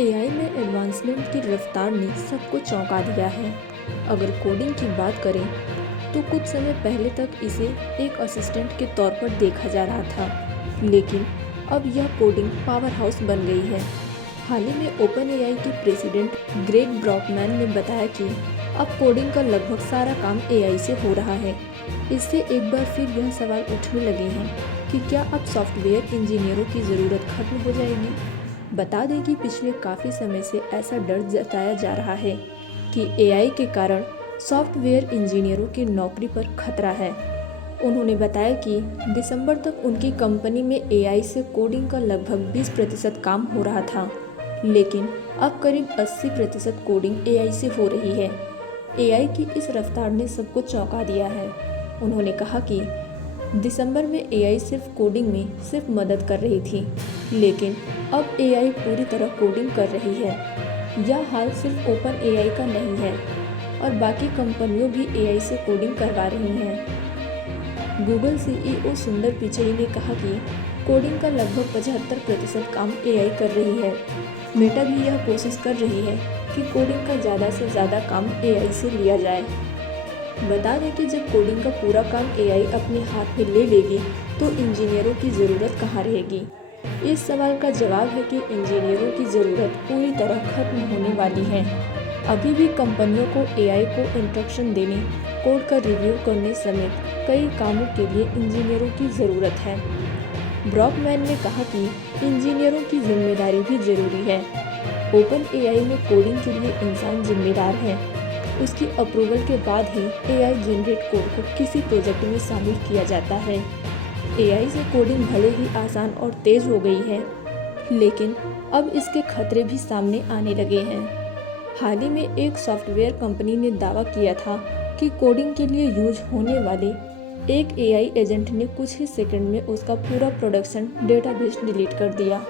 AI में advancement की रफ्तार ने सबको चौंका दिया है। अगर कोडिंग की बात करें तो कुछ समय पहले तक इसे एक असिस्टेंट के तौर पर देखा जा रहा था, लेकिन अब यह कोडिंग पावर हाउस बन गई है। हाल ही में ओपन एआई के प्रेसिडेंट ग्रेग ब्रॉकमैन ने बताया कि अब कोडिंग का लगभग सारा काम एआई से हो रहा है। इससे एक बार फिर यह सवाल उठने लगे हैं कि क्या अब सॉफ्टवेयर इंजीनियरों की ज़रूरत खत्म हो जाएगी। बता दें कि पिछले काफ़ी समय से ऐसा डर जताया जा रहा है कि एआई के कारण सॉफ्टवेयर इंजीनियरों की नौकरी पर खतरा है। उन्होंने बताया कि दिसंबर तक उनकी कंपनी में एआई से कोडिंग का लगभग 20% काम हो रहा था, लेकिन अब करीब 80% कोडिंग एआई से हो रही है। एआई की इस रफ्तार ने सबको चौंका दिया है। उन्होंने कहा कि दिसंबर में एआई सिर्फ कोडिंग में सिर्फ मदद कर रही थी, लेकिन अब एआई पूरी तरह कोडिंग कर रही है। यह हाल सिर्फ ओपन एआई का नहीं है और बाकी कंपनियों भी एआई से कोडिंग करवा रही हैं। गूगल सीईओ सुंदर पिचई ने कहा कि कोडिंग का लगभग 75% काम एआई कर रही है। मेटा भी यह कोशिश कर रही है कि कोडिंग का ज़्यादा से ज़्यादा काम एआई से लिया जाए। बता दें कि जब कोडिंग का पूरा काम एआई अपने हाथ में ले लेगी तो इंजीनियरों की ज़रूरत कहाँ रहेगी। इस सवाल का जवाब है कि इंजीनियरों की ज़रूरत पूरी तरह खत्म होने वाली है। अभी भी कंपनियों को एआई को इंस्ट्रक्शन देने, कोड का रिव्यू करने समेत कई कामों के लिए इंजीनियरों की ज़रूरत है। ब्रॉकमैन ने कहा कि इंजीनियरों की जिम्मेदारी भी ज़रूरी है। ओपन एआई में कोडिंग के लिए इंसान जिम्मेदार है। उसकी अप्रूवल के बाद ही एआई जनरेट कोड को किसी प्रोजेक्ट में शामिल किया जाता है। एआई से कोडिंग भले ही आसान और तेज़ हो गई है, लेकिन अब इसके खतरे भी सामने आने लगे हैं। हाल ही में एक सॉफ्टवेयर कंपनी ने दावा किया था कि कोडिंग के लिए यूज होने वाले एक एआई एजेंट ने कुछ ही सेकंड में उसका पूरा प्रोडक्शन डेटाबेस डिलीट कर दिया।